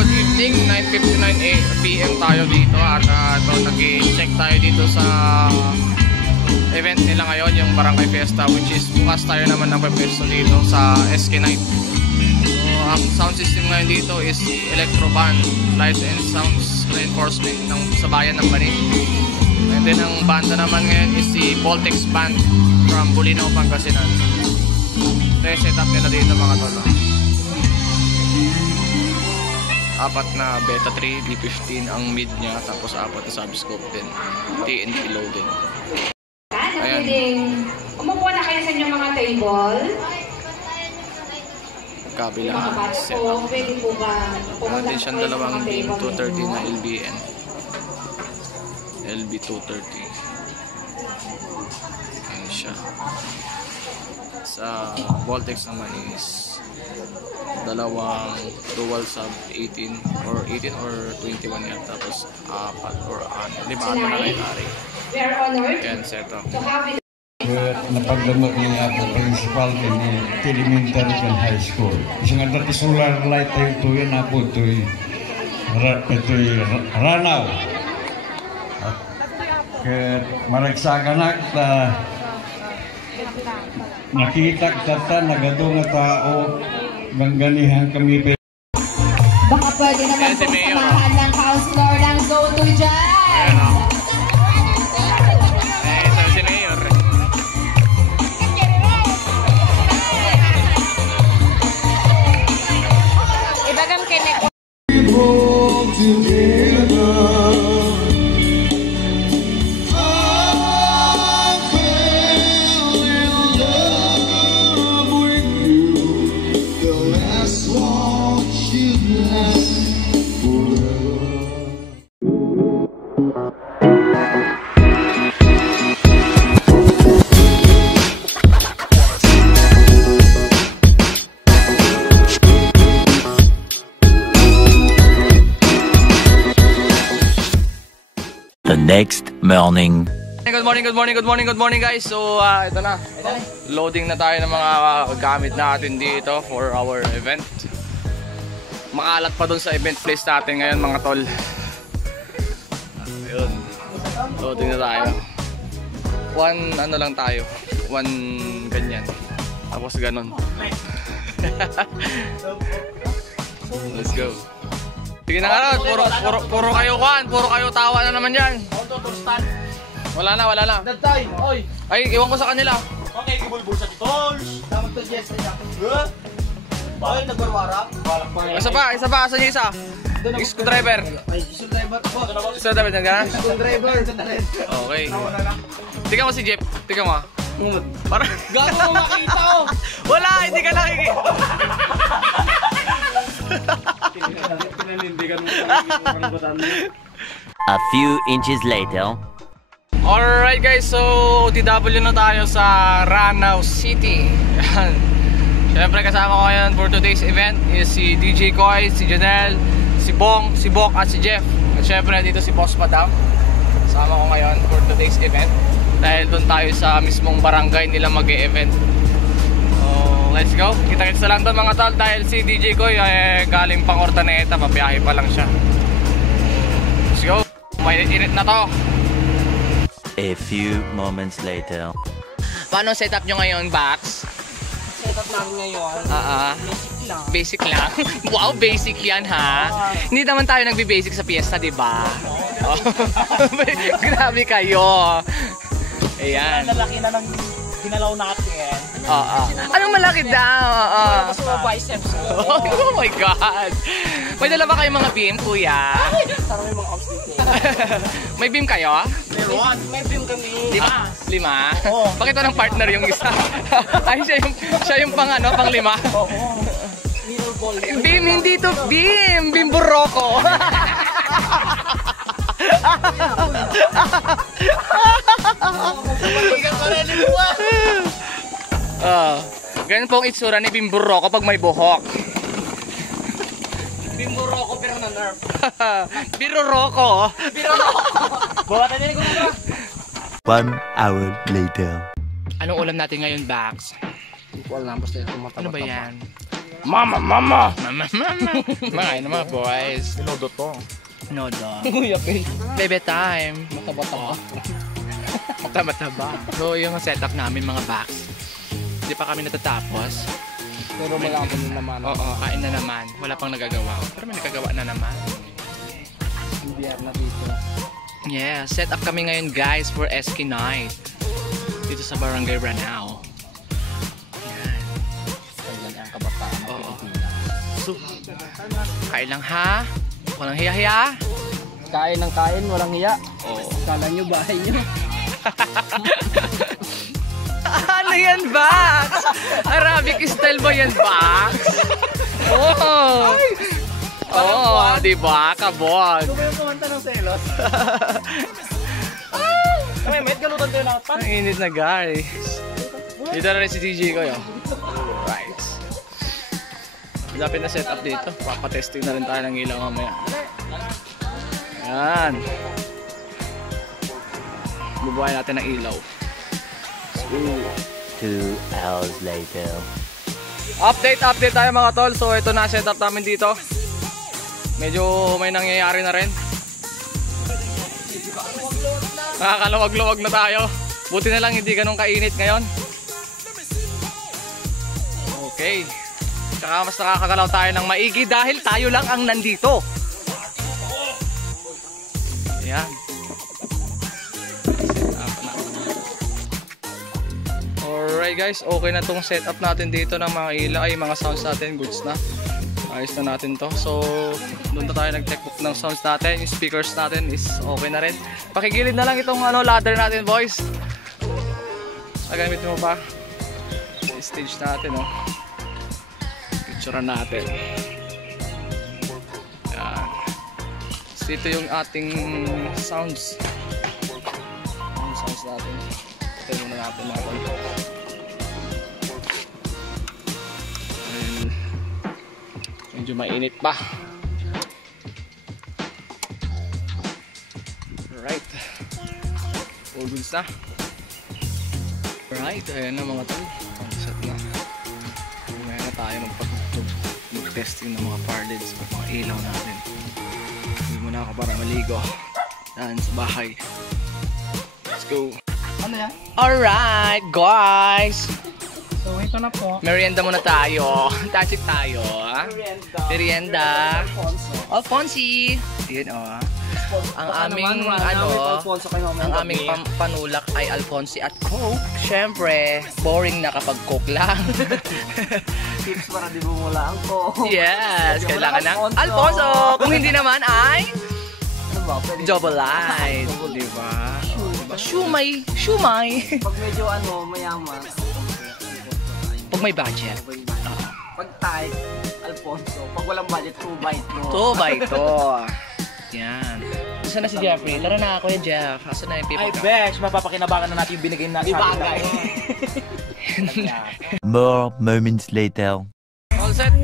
good evening, 9:59 PM tayo dito at ito nag-check tayo dito sa event nila ngayon, yung Barangay Fiesta, which is bukas tayo naman nagpe-pwesto dito sa SK Night. So ang sound system ngayon dito is electro band, light and sounds reinforcement ng sa bayan ng Bani. And then ang banda naman ngayon is si Voltex Band from Bulinaw, Pangasinan. Ito yung setup nila dito mga tolo. Apat na Beta 3, D15 ang mid niya, tapos apat na subscope din, TNT low din. Ayan. Umupo na kayo sa inyong mga table. Kabilang setup. Pwede po ba? Meron din siyang dalawang beam 230 na LBN. LB 230. Ayan siya. Sa Voltex naman is dalawang dual sub 18 or 21 yan, tapos apat or 5 na nangyari. Yan setup. Napagdamag niya ako principal din ni elementary and high school. Isang nga dati solar light tayo ito yan ako ito'y ranaw. Kaya maragsaganak na nakita kita nagadong na tao gangganihan kami. Baka pwede naman po samahan ng counselor ng Zone 2 dyan. Ito si Mayor. Ibagam kinik. The next morning. Good morning guys. So ito na. Loading na tayo ng mga gamit natin dito for our event. Makalat pa dun sa event place natin ngayon mga tol. Ayun. Loading na tayo. One ano lang tayo. One ganyan. Tapos ganon. Let's go. Sige na nga, puro kayo kwan, puro kayo tawa na naman yan. Wala na. Dadday, oy. Ay, iwan ko sa kanila. Okay, gibulbul sa titol. Dapat to yes na. Ay, nagbarwara. Isa pa, asan yung isa? Screwdriver. Ay, screwdriver po. Screwdriver na gana? Screwdriver. Okay. Tingnan mo si Jeff, tingnan mo. Para gago mo makita oh. Wala, hindi ka nakikita. A few inches later. Alright guys, so DW na tayo sa Ranao City. Siyempre kasama ko ngayon for today's event is si DJ Koy, si Janelle, si Bong, si Bok at si Jeff. At siyempre dito si Boss Madam. Kasama ko ngayon for today's event dahil doon tayo sa mismong barangay nila mag-e-event. Let's go. Kita-kita lang doon mga tol dahil si DJ Koy galing pang Ordaneta, pabiyahe pa lang siya. Let's go. May init na to. A few moments later. Paano setup nyo ngayon, Bax? Setup namin ngayon. Basic lang. Wow, basic yan ha. Hindi naman tayo nagbe-basic sa piyesta, di ba? Oh. Grabe kayo. Ayan. Lalaki na ng ginalaw natin. Anong malaki daw? Mas mga biceps. Oh my God. May dala ba kayong mga beam, kuya? Sana may mga arms dito. May beam kayo? Meron. May beam kami. 5? 5? Oo. Bakit walang partner yung isa? Ay, siya yung pang 5? Oo. Mirror ball. Beam, hindi to beam. Beam burroko. Ganyan po ang itsura ni Bimburo kapag may buhok. Bimburo ko pero na nerf. Biroroko. Bawatan niya ko na. 1 hour later. Anong ulam natin ngayon, Bax? Wala na, basta ito Ano ba yan? Mama! Mga mga boys. Tinodo to. Nodo. Baby time. Mataba-taba. Mataba-taba. So, yung setup namin mga box. Hindi pa kami natatapos. Pero malapit na naman. Oo, kain na naman. Wala pang nagagawa. Pero may nagagawa na naman. Hindi na dito. Yeah, set up kami ngayon guys for SK Night. Dito sa Barangay Ranao. Yan. Kailan ang kabataan ng Oo. Pilipinas. So, kain lang ha. Walang hiya-hiya. Kain ng kain, walang hiya. Oo. Kala nyo bahay nyo. Ano yan, Bax? Arabic style ba yan, Bax? Oo. Oo, di ba? Kabog. Ito ba yung kumanta ng selos? Ay, may galutan tayo lahat pa. Ang init na, guys. Dito na rin si DJ ko, yun. Right. Lapit na setup dito. Papatesting na rin tayo ng ilaw mamaya. Yan. Bubuhayin natin ng ilaw. 2 hours later. Update tayo mga tol. So ito na setup namin dito. Medyo may nangyayari na rin. Nakakaluwag-luwag na tayo. Buti na lang hindi ganun kainit ngayon. Okay. Tsaka mas nakakagalaw tayo ng maigi dahil tayo lang ang nandito. Ayan. Alright guys, okay na tong setup natin dito ng mga ilaw, ay mga sounds natin, goods na. Ayos na natin to. So, doon na tayo nag-checkbook ng sounds natin, yung speakers natin is okay na rin. Pakigilid na lang itong ladder natin boys. Nagamit mo pa. Stage natin picturean natin. Yan. So, ito yung ating sounds. Yung sounds natin. Ito muna natin mga tol. Medyo mainit pa. Right. All goods na. Right. Ayan na mga tol. Set na. Ngayon na tayo mag-testing ng mga parleds at mga ilaw natin. Hindi muna ako para maligo. Yan sa bahay. Let's go. Ano yan? Alright guys. So, ito na po. Merienda muna tayo. Tasik tayo. Merienda. Alfonsi. Yan Ang aming ang aming panulak ay Alfonsi at Coke. Syempre, boring na kapag Coke lang. Tips para di bumula ang Coke. Yes, kailangan ng Alfonso. Kung hindi naman ay Ano ba? double light. Diba? Shumay. Pag medyo mayaman. Pag may budget. Pag tight, Alfonso. Pag walang budget, 2x2. 2x2. Yan. Saan na si Jeffrey? Tara na ako Jeff. Asan na yung people? Ay, Besh, mapapakinabangan na natin yung binigay na Ibagay. More moments later. All set?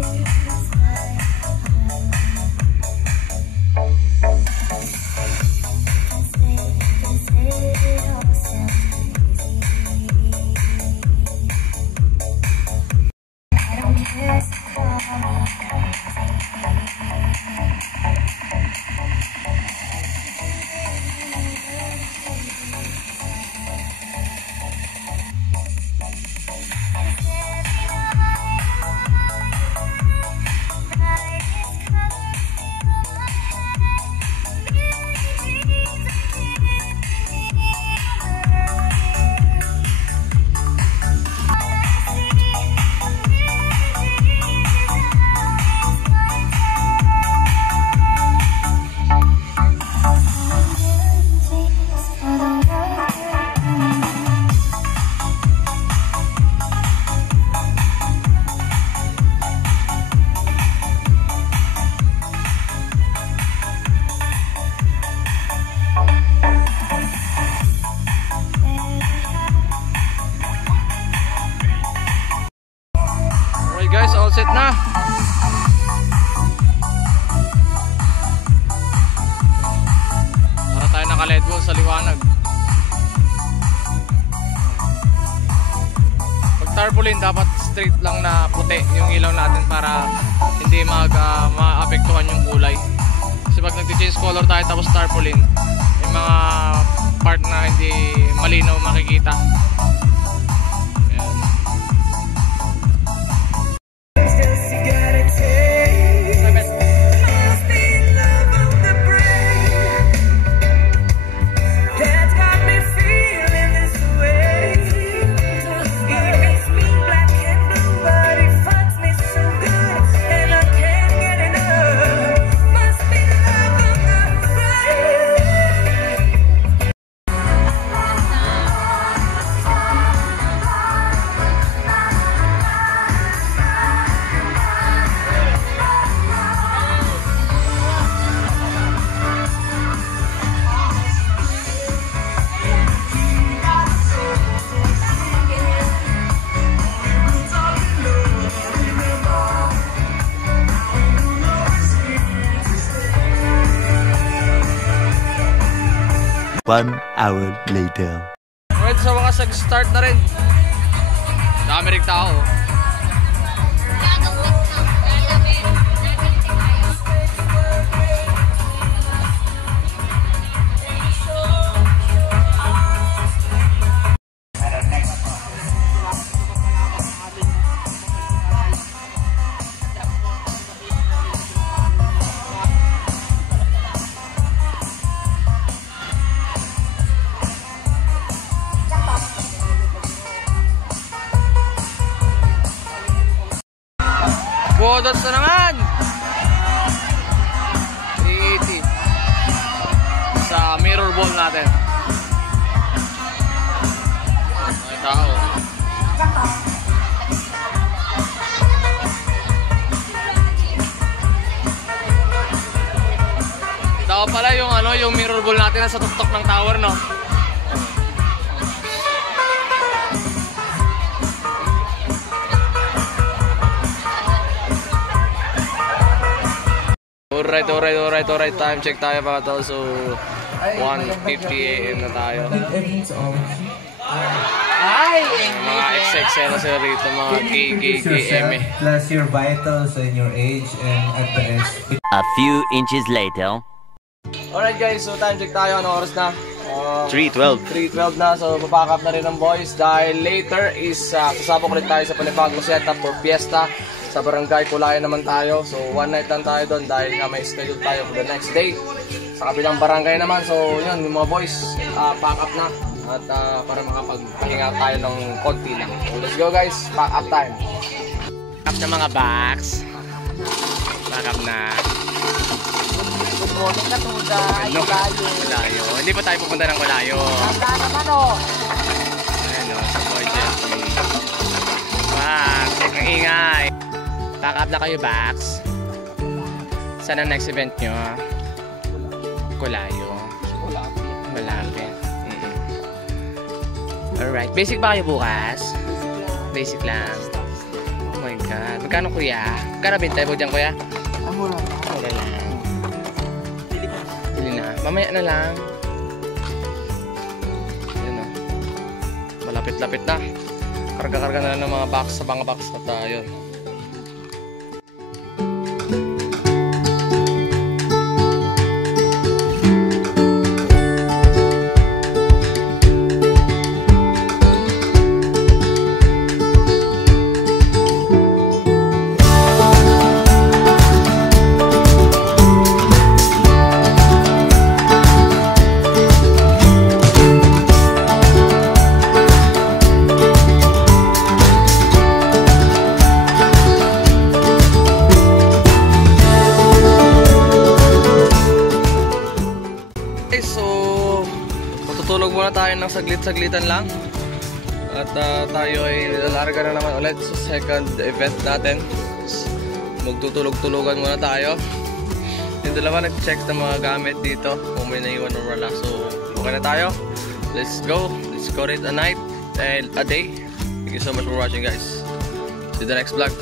Guys, all set na. Para tayo naka-LED wall sa liwanag. Pag tarpaulin dapat straight lang na puti yung ilaw natin para hindi maapektuhan yung kulay. Kasi pag nag-change color tayo tapos tarpaulin, may mga part na hindi malinaw makikita. One hour later. Alright, sa wakas nag-start na rin. Dami ring tao. Bodots na naman! 380 sa mirror ball natin. May tao. Tao pala yung yung mirror ball natin nasa tuktok ng tower, no? Alright. Time check tayo mga tol. So, 1:50 AM na tayo. Mga XXL na sila rito, mga GGM. Plus your vitals and your age and address. A few inches later. Alright guys, so time check tayo. Ano oras na? 3:12. 3:12 na. So, papack up na rin ng boys dahil later is sasabok ulit tayo sa panibagong setup for fiesta. Sa barangay Kulayan naman tayo. So one night lang tayo doon dahil nga may schedule tayo for the next day sa kabilang barangay naman. So yun, yung mga boys pack up na at para makapagpahinga tayo ng konti lang. So let's go guys, pack up time. Pack up na mga bags. Pack up na. Good morning na tuda. Kulayo. Hindi pa tayo pupunta ng Kulayo. Handa naman o. Ayun o, sa boy Jeffrey. Max, ang ingay. Pack up na kayo, Bax. Saan ang next event nyo? Kulayo. Malapit. Alright. Basic ba kayo bukas? Basic lang. Oh my God. Magkano kuya? Magkano bintay mo dyan kuya? Mura lang. Pili na. Mamaya na lang. Yun o. Malapit-lapit na. Karga-karga na lang ng mga box sa mga box at yun. Tutulog muna tayo ng saglit-saglitan lang at tayo ay lalarga na naman ulit sa second event natin. Magtutulog-tulugan muna tayo. Yung dalawa nag-check ng mga gamit dito kung may naiwan ng wala. So okay na tayo. Let's go. Let's call it a night and a day. Thank you so much for watching guys. See you the next vlog.